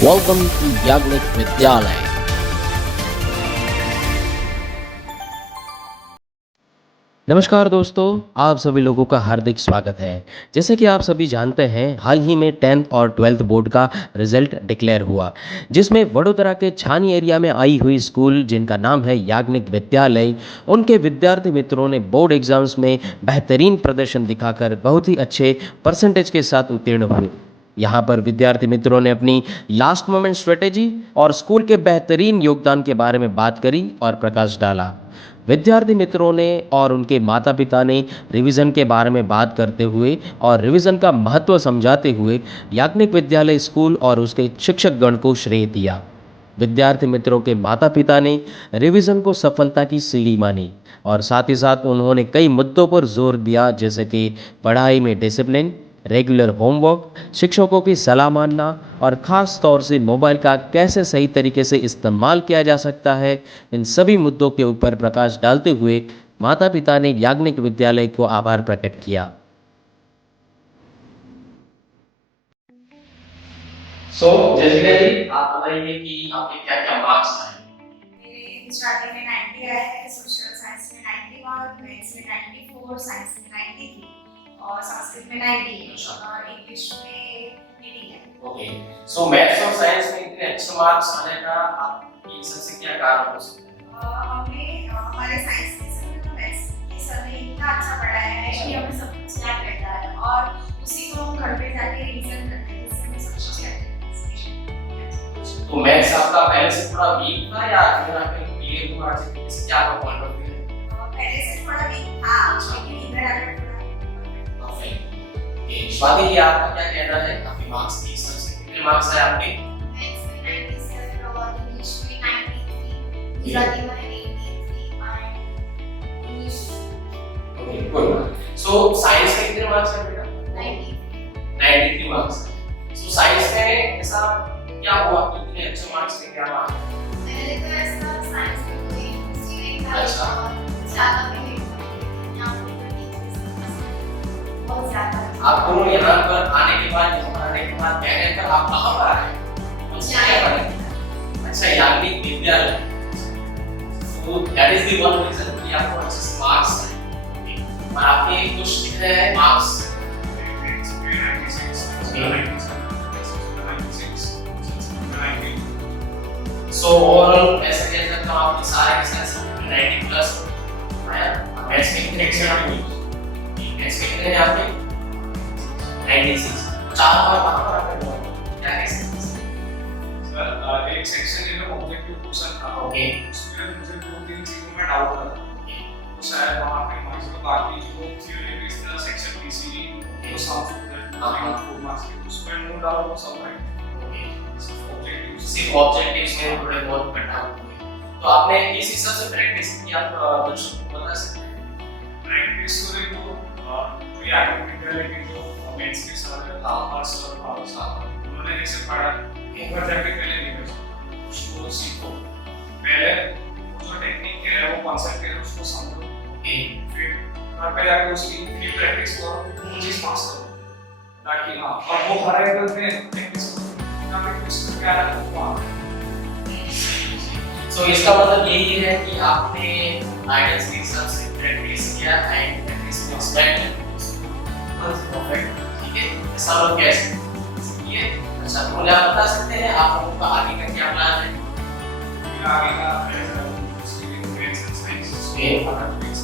Welcome to Yagnik विद्यालय। नमस्कार दोस्तों, आप सभी लोगों का हार्दिक स्वागत है। जैसे कि आप सभी जानते हैं, हाल ही में 10th और 12th बोर्ड का रिजल्ट डिक्लेयर हुआ, जिसमें वडोदरा के छानी एरिया में आई हुई स्कूल जिनका नाम है याग्निक विद्यालय, उनके विद्यार्थी मित्रों ने बोर्ड एग्जाम्स में बेहतरीन प्रदर्शन दिखाकर बहुत ही अच्छे परसेंटेज के साथ उत्तीर्ण हुए। यहाँ पर विद्यार्थी मित्रों ने अपनी लास्ट मोमेंट स्ट्रेटेजी और स्कूल के बेहतरीन योगदान के बारे में बात करी और प्रकाश डाला। विद्यार्थी मित्रों ने और उनके माता पिता ने रिवीजन के बारे में बात करते हुए और रिवीजन का महत्व समझाते हुए याग्निक विद्यालय स्कूल और उसके शिक्षकगण को श्रेय दिया। विद्यार्थी मित्रों के माता पिता ने रिवीजन को सफलता की सीढ़ी मानी और साथ ही साथ उन्होंने कई मुद्दों पर जोर दिया, जैसे कि पढ़ाई में डिसिप्लिन, रेगुलर होमवर्क, शिक्षकों की सलाह मानना और ख़ास तौर से मोबाइल का कैसे सही तरीके से इस्तेमाल किया जा सकता है। इन सभी मुद्दों के ऊपर प्रकाश डालते हुए माता पिता ने याग्निक विद्यालय को आभार प्रकट किया। जैसिका जी, आप बताइए कि आपके क्या क्या मार्क्स आए? मेरे गुजराती में 90 आए हैं, सोशल साइंस में 91, मैथ्स में 94, साइंस में 93 और संस्कृत में 98 और इंग्लिश में 80 है। ओके, सो मैथ्स और साइंस में इतने अच्छे मार्क्स आने का आपकी सबसे क्या कारण हो सकता है? हमने हमारे साइंस के सर ने तो मैथ्स के सर ने इतना अच्छा पढ़ाया है कि हमें सब कुछ याद रहता है और उसी को हम घर पे जाके रिवीजन करते हैं, जिससे हमें सब कुछ याद रहता है। तो मैथ्स आपका पहले से थोड़ा वीक था या फिर आपने क्लियर हुआ? इससे क्या आपका पॉइंट ऑफ व्यू है? पहले से थोड़ा वीक था, लेकिन इधर आकर थोड़ा ओके, स्वाति जी, आपका क्या कहना है? आपके मार्क्स के हिसाब से कितने मार्क्स आए आपके? मैथ्स में 97 और इंग्लिश में 93, गुजराती में 83 और English okay, good. So science में कितने मार्क्स आए बेटा? 93 मार्क्स। सो साइंस में ऐसा क्या हुआ कि इतने अच्छे मार्क्स में क्या मार्क्स? पहले तो ऐसा साइंस में कोई रुचि नहीं था और ज्यादा भी नहीं था, यहाँ पर बहुत ज्यादा। आप दोनों यहाँ पर आने के बाद, कहने पर आप कहाँ पर आए? अच्छा, याग्निक विद्यालय। So that is the one reason कि आपको अच्छे मार्क्स आए। और आपके कुछ कितने हैं मार्क्स? So overall ऐसा कह सकता हूँ आपके सारे के सारे 90 प्लस आया। मैथ्स के कितने हैं आपके? 96। चार बार कहाँ पर आपने बोला? क्या कह सकते हैं? सर एक सेक्शन में ऑब्जेक्टिव क्वेश्चन था, ओके, उसमें मुझे दो तीन चीजों में डाउट था, तो शायद वहाँ पे मार्क्स में बाकी जो थ्योरी बेस्ड था सेक्शन पीसीबी वो साफ सुथरा था, 4 मार्क्स के उसमें नो डाउट सब राइट। सिर्फ ऑब्जेक्टिव्स में थोड़े बहुत कटा हुए। तो आपने किस हिसाब से प्रैक्टिस की, आप दर्शकों को बता सकते हैं? प्रैक्टिस करें तो याग्निक विद्यालय के जो मेंस के सर था हर्ष सर और साहब, उन्होंने जैसे पढ़ा एक बार जाके पहले नहीं उसको सीखो, पहले जो टेक्निक है वो कॉन्सेप्ट है उसको समझो, फिर घर पे जाके उसकी फिर प्रैक्टिस करो, वो चीज पास करो, ताकि हाँ और वो हर एक में प्रैक्टिस करो ताकि कुछ क्या है। सो इसका मतलब यही है कि आपने गाइडेंस के हिसाब से प्रैक्टिस किया एंड प्रैक्टिस में स्टैंड परफेक्ट, ठीक है, ऐसा लोग कह सकते हैं। अच्छा, तो मुझे आप बता सकते हैं आप लोगों का आगे का क्या प्लान है? आगे का साइंस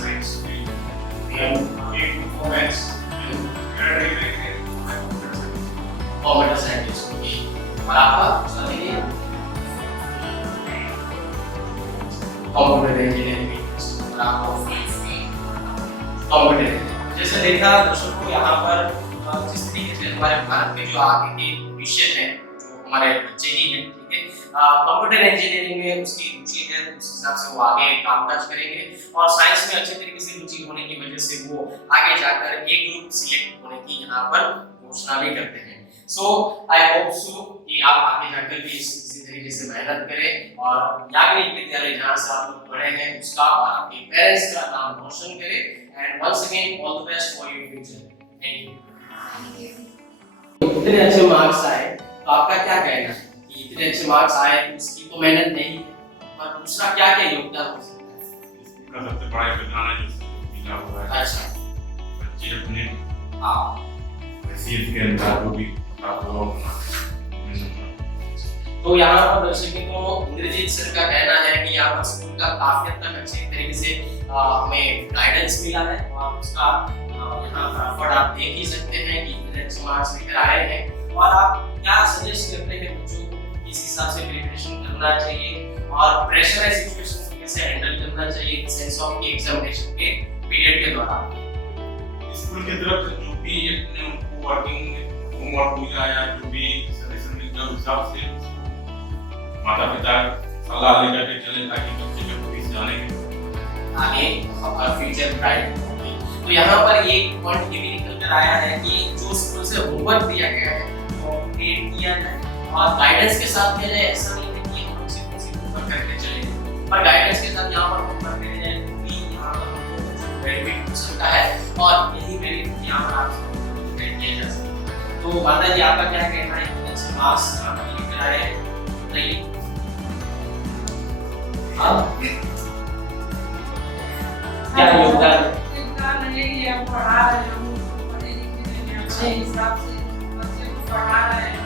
साइंस कंप्यूटर साइंटिस्ट और आपका स्वाति कंप्यूटर इंजीनियरिंग और आपको कंप्यूटर। जैसे देखा दर्शकों, यहाँ पर जिस तरीके से हमारे भारत में जो आगे के विषय हैं, जो हमारे बच्चे ही हैं, ठीक है, कंप्यूटर इंजीनियरिंग में उसकी रुचि है, तो उस हिसाब से वो आगे कामकाज करेंगे और साइंस में अच्छे तरीके से रुचि होने की वजह से वो आगे जाकर एक ग्रुप सिलेक्ट होने की यहाँ पर घोषणा भी करते हैं। सो आई होप सो कि आप आगे जाकर भी इसी तरीके से मेहनत करें और याग्निक विद्यालय जहाँ से आप लोग पढ़े हैं उसका और आपके पेरेंट्स का नाम रोशन करें। And once again all the best for your future. Thank you. इतने अच्छे मार्क्स आए तो आपका क्या कहना है कि इतने अच्छे मार्क्स आए, उसकी तो मेहनत नहीं है, पर दूसरा क्या क्या योगदान हो सकता है? स्कूल का सबसे बड़ा योगदान है जो मिला हुआ है। अच्छा, बच्चे अपने हाँ, हैसियत के अनुसार जो भी तो यहाँ पर दर्शकों को इंद्रजीत सर का कहना है कि यहाँ पर स्कूल का काफी हद तक अच्छे तरीके से हमें गाइडेंस मिला है और उसका यहाँ पर एफर्ट आप देख ही सकते हैं कि इतने अच्छे मार्क्स लेकर आए हैं। और आप क्या सजेस्ट करते हैं बच्चों को किस हिसाब से प्रिपरेशन करना चाहिए और प्रेशराइज सिचुएशन को कैसे हैंडल करना चाहिए इन सेंस ऑफ एग्जामिनेशन के पीरियड के दौरान? स्कूल की तरफ से जो भी अपने उनको वर्किंग होमवर्क मिला या जो भी सजेशन मिलता है उस हिसाब से माता पिता सलाह लेकर के चले ताकि बच्चे के भविष्य जाने के आगे फ्यूचर ब्राइट होगी। तो यहाँ पर एक पॉइंट ये भी निकल कर आया है कि जो स्कूल से होमवर्क दिया गया है वो कंप्लीट किया जाए और गाइडेंस के साथ किया जाए। ऐसा नहीं है कि हम सिर्फ होमवर्क करके चले, पर गाइडेंस के साथ यहाँ पर होमवर्क किया जाए तो भी यहाँ पर बेनिफिट हो सकता है और यही बेनिफिट यहाँ पर आपको किया जा सकता है। तो माता जी आपका क्या कहना है? अच्छे मार्क्स यहाँ पर लेकर आए हैं, बताइए। क्या योगदान है कि हम पढ़ा रहे हैं, हम पढ़े लिखे हैं, अच्छे हिसाब से बच्चे को पढ़ा रहे हैं,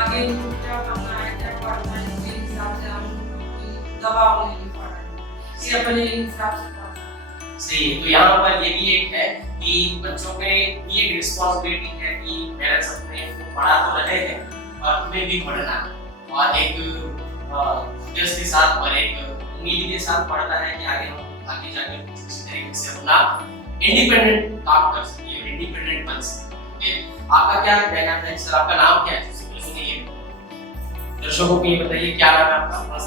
आगे उनको क्या करना है क्या पढ़ना है उसके हिसाब से हम कोई दबाव नहीं पड़ रहे हैं, ये अपने हिसाब से पढ़ना है। सही है। तो यहाँ पर ये भी एक है कि बच्चों पे भी एक रिस्पॉन्सिबिलिटी है कि पेरेंट्स अपने को पढ़ा तो रहे हैं और हमें भी पढ़ना है और एक उद्देश्य के साथ और एक उम्मीद के साथ पढ़ना है कि आगे जाकर किसी तरीके से अपना इंडिपेंडेंट काम कर सके, इंडिपेंडेंट बन सके। आपका क्या कहना है सर? आपका नाम क्या है? सुनिए, दर्शकों को ये बताइए क्या नाम है आपका?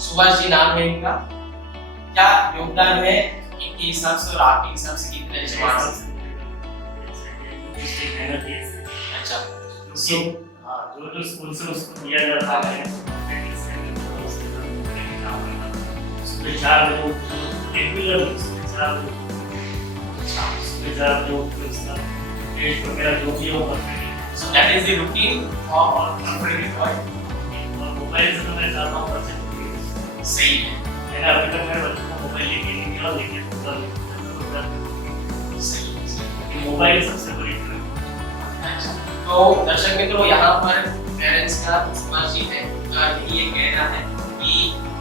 सुभाष जी नाम है इनका। क्या योगदान है इनके हिसाब से और आपके हिसाब से कितने अच्छे मार्क्स? अच्छा, जो स्कूल से उसको दिया जाता है विचार जो रेगुलर विचार जो टेस्ट वगैरह जो भी हो करते हैं, so that is the routine of confident boy। और मोबाइल से मैं चाहता हूँ बच्चे सही है, मैंने अभी तक मेरे बच्चों को मोबाइल लेके नहीं दिया, लेकिन सही है। मोबाइल सबसे बड़ी अच्छा, तो दर्शक मित्रों यहाँ पर पेरेंट्स का सुभाष जी है उनका यही कहना है कि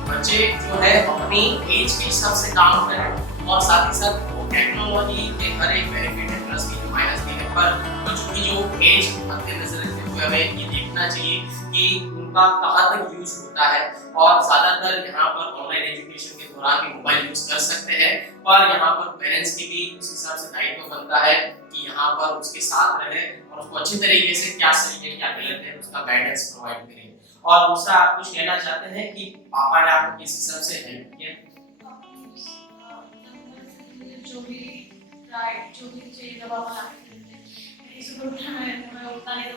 बच्चे जो है अपनी एज के हिसाब से काम करें और साथ ही साथ वो टेक्नोलॉजी के हर एक बेनिफिट है, प्लस भी माइनस भी है, पर बच्चों की जो एज मद्देनजर रखते हुए हमें ये देखना चाहिए कि उनका कहाँ तक यूज होता है। और ज्यादातर यहाँ पर ऑनलाइन एजुकेशन के दौरान भी मोबाइल यूज कर सकते हैं, पर यहाँ पर पेरेंट्स की भी उस हिसाब से दायित्व बनता है कि यहाँ पर उसके साथ रहे और उसको अच्छी तरीके से क्या सही है क्या गलत है उसका गाइडेंस प्रोवाइड करें। और दूसरा आप कुछ कहना चाहते हैं कि पापा ने आपको किस हिसाब से हेल्प किया? जो भी राइट जो भी चाहिए दबाव इसको उठाना है मैं उतना नहीं तो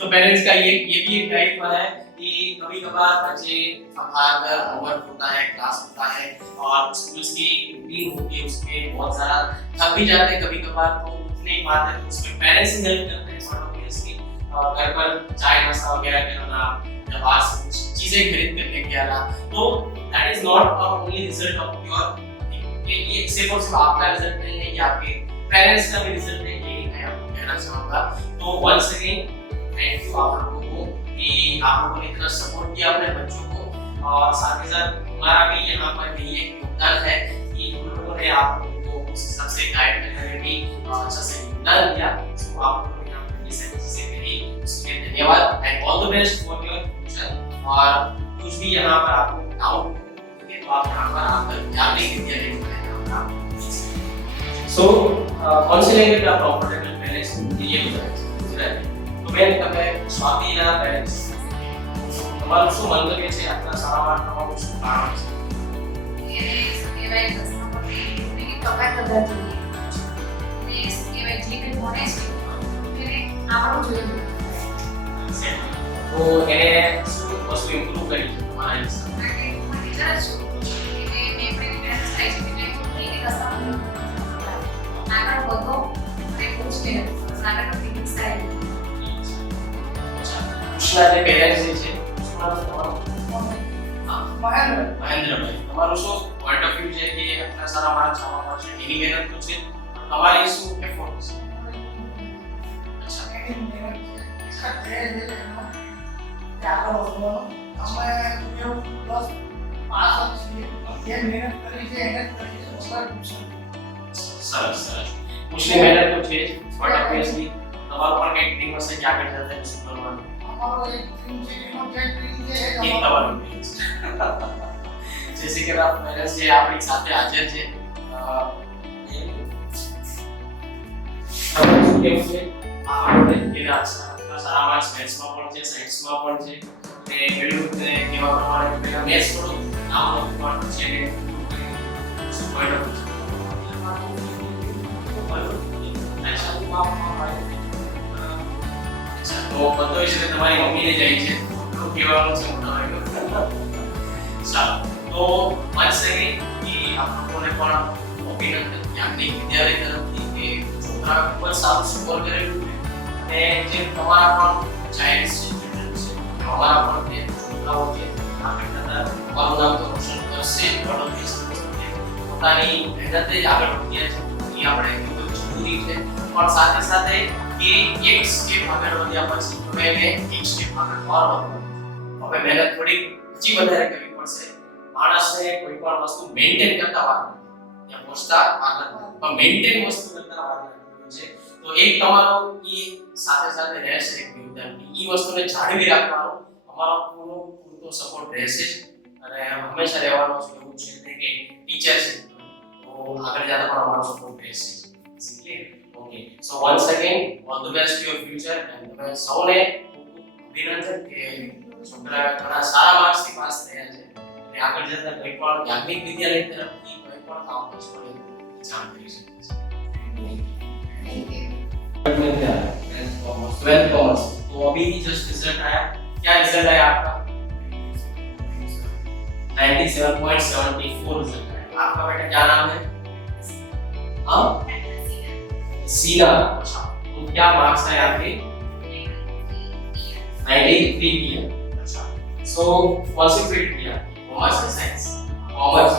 तो पेरेंट्स का ये भी एक दायित्व है कि कभी कभार बच्चे अगर होमवर्क होता है, क्लास होता है और स्कूल की रूटीन होती है उसमें बहुत सारा थक भी जाते हैं कभी कभार, तो उतने ही बात है तो उसमें पेरेंट्स ही हेल्प करते हैं ऑब्वियसली। घर पर चाय नाश्ता वगैरह करना या बाहर से कुछ चीजें खरीद कर लेके आना, तो that is not only result of your, ये सिर्फ और सिर्फ आपका रिजल्ट नहीं है, ये आपके पेरेंट्स का भी रिजल्ट है, यही मैं आपको कहना चाहूंगा। तो वंस अगेन थैंक यू आप लोगों को कि आप लोगों ने इतना सपोर्ट किया अपने बच्चों को और साथ ही साथ हमारा भी यहाँ पर यही एक योगदान है कि हम लोगों ने आप लोगों को उस हिसाब से गाइड करने में भी अच्छा से योगदान दिया। तो आप लोगों ने यहाँ पर ये सभी चीजें करी, उसके लिए धन्यवाद and all the best for your future. और कुछ भी यहाँ पर आपको डाउट हो तो आप यहाँ पर आकर जानने के लिए सो कौन से लैंग्वेज आप कंफर्टेबल पहले ये बताएं। तो मैं તમે સ્વામી ના પેરેન્ટ્સ તમારું શું મંતવ્ય છે આપના શાળામાં તમારું શું કારણ છે? એ કહેવાય દસમા પછી એની પગાર વધારે જોઈએ ને કહેવાય જે કંઈ ભણે છે એને આવડવું જોઈએ, તો એને શું વસ્તુ ઇમ્પ્રૂવ કરી છે તમારા હિસાબે? કારણ કે હું ટીચર જ છું એટલે મેં પણ પેરેન્ટ્સ થાય છે કે નહીં દસમા આગળ વધો અને પૂછ લે આગળ ફિલિંગ્સ થાય। કૃષ્ણા જે પેરેન્ટ્સ જે છે શું નામ છે તમારું? હા, મહેન્દ્રભાઈ. તમારું શું પોઈન્ટ ઓફ વ્યૂ છે કે આટલા સારા માર્ક્સ આવવા મળશે એની મહેનત તો છે, પણ તમારી શું એફર્ટ છે? અચ્છા, સરસ સરસ. મુશ્કેલ મહેનત તો છે જ, બટ ઓબ્વિયસલી તમારું પણ કંઈક ડ્રીમ હશે કે આગળ જતા શું કરવાનું એ તમારું dream છે. જય શ્રી કૃષ્ણ. પેરેન્ટ્સ જે આપણી સાથે હાજર છે તમારું શું કહેવું છે? આ આપણે એના આટલા સારા માર્ક્સ મેથ્સમાં પણ છે, સાયન્સમાં પણ છે, અને ખેડૂત ને કેવા પ્રમાણે પહેલા મેથ્સ થોડું નામ પણ છે ને શું point of view છે? અચ્છા, તો બધો વિશે તમારી મમ્મીને જાય છે તો કહેવાનું છે ચાલો, તો once again કે આપ લોકોને પણ અભિનંદન યાજ્ઞિક વિદ્યાલય તરફથી કે છોકરા ખૂબ જ સારું સ્કોર કરેલું છે, અને જે તમારા પણ ચાઇલ્ડ સ્ટુડન્ટ છે અમારા પણ જે છોકરાઓ છે આગળ જતા તમારું નામ તો રોશન કરશે, પોતાની મહેનતે જ આગળ વધ્યા છે એ આપણે ખૂબ જ જરૂરી છે, પણ સાથે સાથે કે એક સ્ટેપ આગળ વધ્યા પછી તમે એક સ્ટેપ આગળ વધો. હવે મહેનત થોડી હજી વધારે કરવી પડશે. માણસને કોઈ પણ વસ્તુ મેન્ટેન કરતા વાર લાગે, ત્યાં પહોંચતા વાર લાગે, પણ મેન્ટેન વસ્તુ કરતા વાર લાગે છે. તો એક તમારો એ સાથે સાથે રહેશે એક યોગદાન એ વસ્તુને જાળવી રાખવાનો અમારો પૂરો સપોર્ટ રહેશે જ, અને હંમેશા રહેવાનો છે એવું છે કે ટીચર છે તો આગળ જતા પણ અમારો સપોર્ટ રહેશે. Okay, so once again all the best to your future, and તમે સૌને અભિનંદન કે છોકરા ઘણા સારા માર્ક્સથી પાસ થયા છે, અને આગળ જતા કોઈ પણ યાજ્ઞિક વિદ્યાલય તરફથી કોઈ પણ કામ પડે જાણ કરી શકે છે. ट्वेल्थ कॉमर्स, तो अभी जस्ट रिजल्ट आया, क्या रिजल्ट आया आपका? 97.74 रिजल्ट आया. आपका बेटा क्या नाम है? हाँ, सीना. अच्छा, तो क्या मार्क्स आए आपके? 93 किया. अच्छा, सो कौन सी फील्ड किया? कॉमर्स या साइंस? कॉमर्स.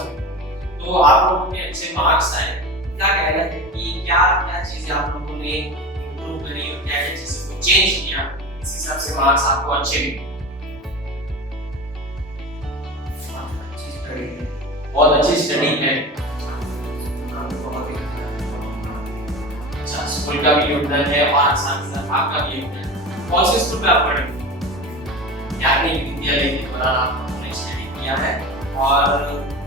तो आप लोगों के अच्छे मार्क्स आए, क्या कहना है कि क्या क्या चीजें आप लोगों ने इम्प्रूव करी और क्या क्या चीजें को चेंज किया, इस हिसाब से मार्क्स आपको अच्छे मिले? बहुत अच्छी स्टडी है. अच्छा, स्कूल का भी योगदान है और साथ साथ आपका भी योगदान है. कौन से स्कूल में आप पढ़े? याज्ञिक विद्यालय के दौरान आप लोगों ने स्टडी किया है, और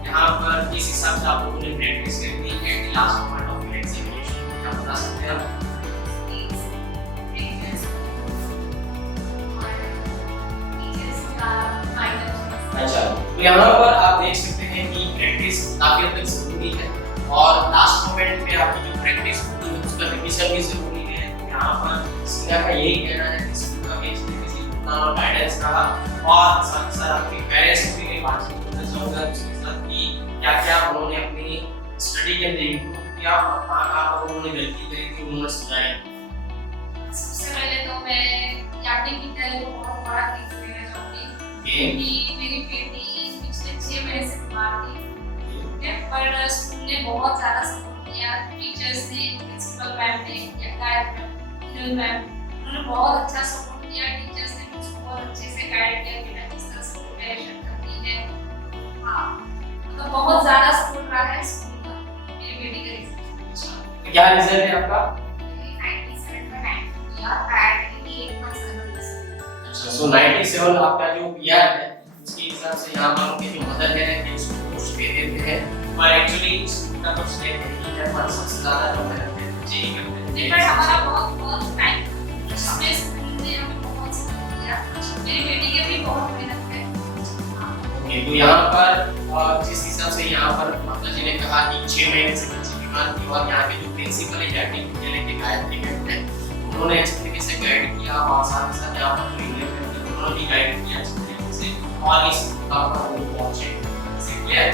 यहाँ पर किस हिसाब से आप लोगों ने प्रैक्टिस करी थी at the last moment of examination, क्या बता सकते हैं आप? अच्छा, तो यहाँ पर आप देख सकते हैं कि प्रैक्टिस काफी हद तक जरूरी है, और लास्ट मोमेंट पे आपकी जो प्रैक्टिस होती है उसका रिवीजन भी जरूरी है. यहाँ पर सीना का यही कहना है कि स्कूल का भी किसी और गाइडेंस रहा, और साथ साथ आपके पेरेंट्स भी मैं बातचीत करना चाहूँगा उसके साथ कि क्या क्या उन्होंने अपनी स्टडी के अंदर इम्प्रूव किया और कहाँ उन्होंने गलती करी थी उन्होंने सुधारी. सबसे पहले तो मैं याज्ञिक विद्यालय को बहुत बड़ा थैंक्स देना चाहूंगी कि मेरी बेटी पिछले 6 महीने से बीमार थी, पर स्कूल ने बहुत ज़्यादा सपोर्ट किया. टीचर्स ने, प्रिंसिपल मैम ने, मैम, उन्होंने बहुत अच्छा सपोर्ट किया. टीचर्स ने मुझको बहुत अच्छे से गाइड किया कि मैं किस तरह से प्रिपरेशन करती है. हाँ, तो बहुत ज़्यादा सपोर्ट रहा है स्कूल का मेरी बेटी का रिजल्ट. तो क्या रिजल्ट है आपका? 97 किया, एंड 88.7%. अच्छा, सो 97 आपका जो पीआर है उसके हिसाब से यहाँ पर उनके जो मदर है कि उसको पोस्ट दे देते हैं, पर एक्चुअली स्कूल का कुछ नहीं है, पर सबसे ज़्यादा जो मेहनत है जी करते हैं. पर हमारा बहुत टाइम इसमें स्कूल ने हमें बहुत सपोर्ट किया. मेरी बेटी के भी बहुत मेहनत है. ओके, तो यहाँ पर जिस हिसाब से यहाँ पर माता जी ने कहा कि 6 महीने से बच्ची बीमार थी, और यहाँ के जो प्रिंसिपल है याज्ञिक विद्यालय के गायत्री मैम है, उन्होंने अच्छे तरीके से गाइड किया, और साथ ही साथ यहाँ पर जो इंग्लिश में उन्होंने भी गाइड किया अच्छे तरीके से, और इस मुकाम पर वो पहुँचे. क्लियर?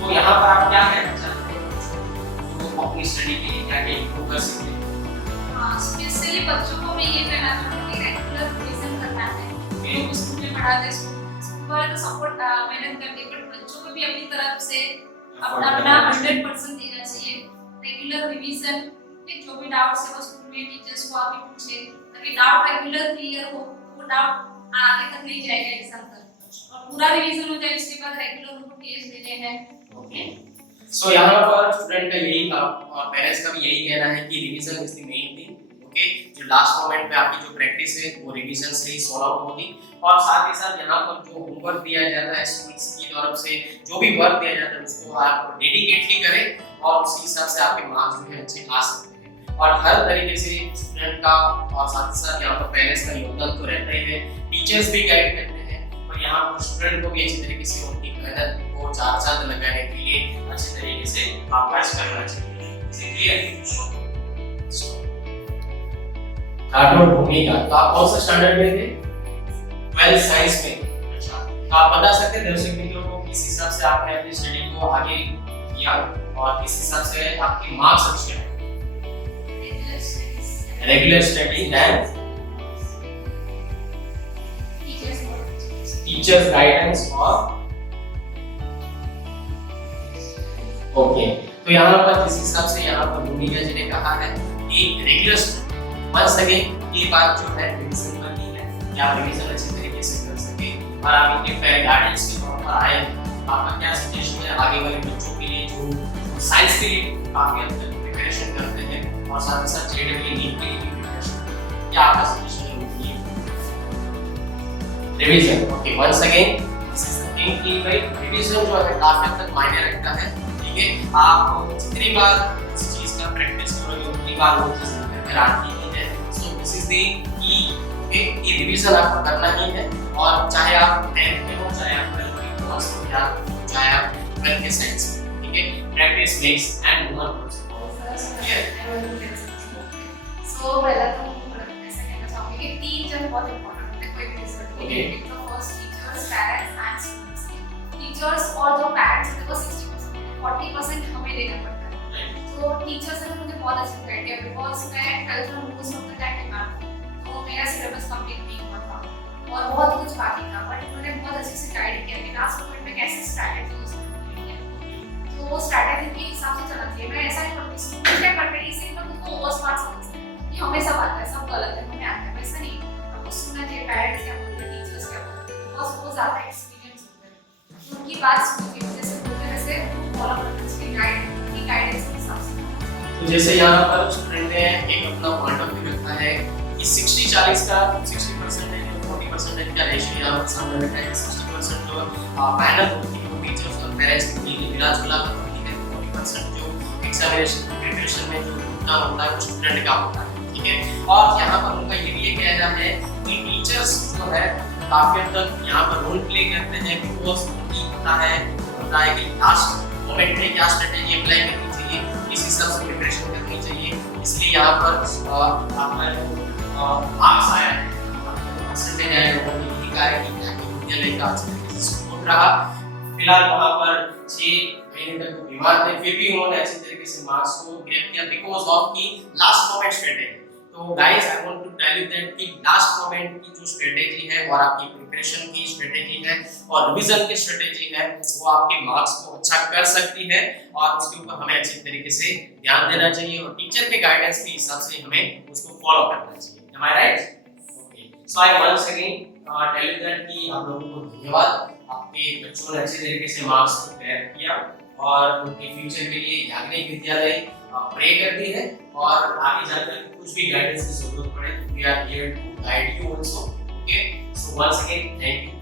तो यहाँ पर आप क्या कहना चाहते हैं जो अपनी स्टडी के लिए क्या क्या इम्प्रूव कर सकते हैं? हाँ, स्पेशली बच्चों को मैं ये कहना चाहूँगी रेगुलर रिवीजन करना है. भी लोग स्कूल में पढ़ाते हैं, स्कूल वाले तो सपोर्ट मेहनत करते हैं, बट बच्चों को भी अपनी तरफ से अपना 100% देना चाहिए। रेगुलर रिवीजन, जो भी डाउट्स है वो स्कूल में टीचर्स को आके पूछे, ताकि डाउट रेगुलर क्लियर हो, वो डाउट आगे तक नहीं जाएगा एग्जाम तक, और पूरा रिवीजन हो जाए, उसके बाद रेगुलर उनको टेस्ट देने हैं। ओके, सो यहाँ पर स्टूडेंट का यही काम और पेरेंट्स का भी यही कहना है कि revision is the main thing. Okay, जो लास्ट मोमेंट पे आपकी जो प्रैक्टिस है वो रिवीजन से ही सॉल्व आउट होगी, और साथ ही साथ यहाँ पर जो होमवर्क दिया जाता है स्कूल्स की तरफ से, जो भी वर्क दिया जाता है उसको आप डेडिकेटली करें और उसी हिसाब से आपके मार्क्स जो है अच्छे आ सकते हैं। और हर तरीके से स्टूडेंट का और साथ ही साथ यहाँ पर पेरेंट्स का योगदान तो रहता ही है, टीचर्स भी गाइड करते हैं, और यहाँ पर स्टूडेंट को भी अच्छी तरीके से उनकी मेहनत को चार चांद लगाने के लिए अच्छे तरीके से अभ्यास करना चाहिए। कार्टून भूमिका, तो आप कौन सा स्टैंडर्ड में थे? 12th साइंस में। अच्छा, तो आप बता सकते हैं दर्शक मित्रों को किस हिसाब से आपने अपनी स्टडी को आगे किया और किस हिसाब से आपके मार्क्स अच्छे आए? Regular study then teachers guidance और ओके, तो यहाँ पर जिस हिसाब से यहाँ पर भूमिका जी ने कहा है कि रेगुलर वंस अगेन ये बात जो है रिवीजन पर नहीं है कि आप रिवीजन अच्छी तरीके से कर सके, और आप इनके पहले गाइडेंस के तौर पर आए, आपका क्या सजेशन है आगे वाले बच्चों के लिए जो साइंस के लिए काफी हद तक प्रिपरेशन करते हैं और साथ ही साथ जेईई नीट के लिए भी प्रिपरेशन करते हैं, क्या आपका सजेशन है उनके लिए? Revision, okay, once again this is the thing कि भाई रिवीजन जो है काफी हद तक मायने रखता है। ठीक है, आप जितनी बार इस चीज का प्रैक्टिस करोगे उतनी बार वो चीज निकल कर आती है। So this is the key ये रिवीजन आपको करना ही है, और चाहे आप 10th में हो, चाहे आप 12th में हो, या चाहे आप 12th के साइंस में, ठीक है, practice makes and woman so पहला तो ऐसा कहना चाहूंगी कि 3 जन बहुत इंपॉर्टेंट होते हैं कोई भी रिजल्ट के लिए। एक तो first teachers, parents and students. Teachers और जो पेरेंट्स हैं वो 60%, 40% हमें देना पड़ता है। तो टीचर्स ने मुझे बहुत अच्छा गाइड किया, बिकॉज मैं 12th में मोस्ट ऑफ द टाइम बीमार थी, तो मेरा सिलेबस कंप्लीट नहीं हुआ था और बहुत कुछ बाकी था, बट उन्होंने बहुत अच्छे से गाइड किया कि लास्ट मोमेंट में कैसे स्ट्रैटेजी यूज करनी है। तो वो स्ट्रैटेजी के हिसाब से चलना चाहिए। मैं ऐसा नहीं करती स्टूडेंट क्या करते हैं इसी में खुद को ओवर स्मार्ट समझते हैं कि हमें सब आता है, सब गलत है, हमें आता है, वैसा नहीं। आपको सुनना चाहिए पेरेंट्स क्या बोलते हैं, टीचर्स क्या बोलते हैं, बिकॉज वो ज़्यादा एक्सपीरियंस होते हैं, उनकी बात सुनोगे, जैसे बोलते हैं वैसे फॉलो करना चाहिए, गाइडेंस के हिसाब से। तो जैसे यहाँ पर स्टूडेंट ने एक अपना पॉइंट ऑफ व्यू रखा है कि 60-40 का 60% है, 40% का रेशियो यहाँ पर सामने रखा है। 60% जो मेहनत होती है वो टीचर्स और पेरेंट्स के लिए मिला जुला कर होती है, 40% जो एग्जामिनेशन प्रिपरेशन में जो योगदान होता है वो स्टूडेंट का होता है। ठीक है, और यहाँ पर उनका ये भी ये कहना है कि टीचर्स जो है काफी हद तक यहाँ पर रोल प्ले करते हैं, बिकॉज उनकी होता है कि लास्ट मोमेंट में क्या स्ट्रेटेजी अप्लाई करनी चाहिए, किस हिसाब से प्रिपरेशन करनी चाहिए। इसलिए यहाँ पर आपका जो मार्क्स आया है, परसेंटेज आया है, वो यही कहा है कि विद्यालय का अच्छे तरीके से सपोर्ट रहा। फिलहाल वहाँ पर 6 महीने तक वो बीमार थे, फिर भी उन्होंने अच्छे तरीके से मार्क्स को ग्रैब किया बिकॉज ऑफ की लास्ट मोमेंट स्ट्रेटेजी। तो guys I want to tell you that कि लास्ट मोमेंट की जो स्ट्रेटेजी है और आपकी प्रिपरेशन की स्ट्रेटेजी है और रिवीजन की स्ट्रेटेजी है वो आपके मार्क्स को अच्छा कर सकती है, और उसके ऊपर हमें अच्छी तरीके से ध्यान देना चाहिए और टीचर के गाइडेंस के हिसाब से हमें उसको फॉलो करना चाहिए। Am I right? Okay. So I once again tell you that कि आप लोगों को धन्यवाद, आपके बच्चों ने अच्छे तरीके से मार्क्स को क्लियर किया और उनके फ्यूचर के लिए याग्निक विद्यालय प्रे करती है, और आगे जाकर कुछ भी गाइडेंस की जरूरत पड़े तो we are here to guide you also. Okay, so once again thank you.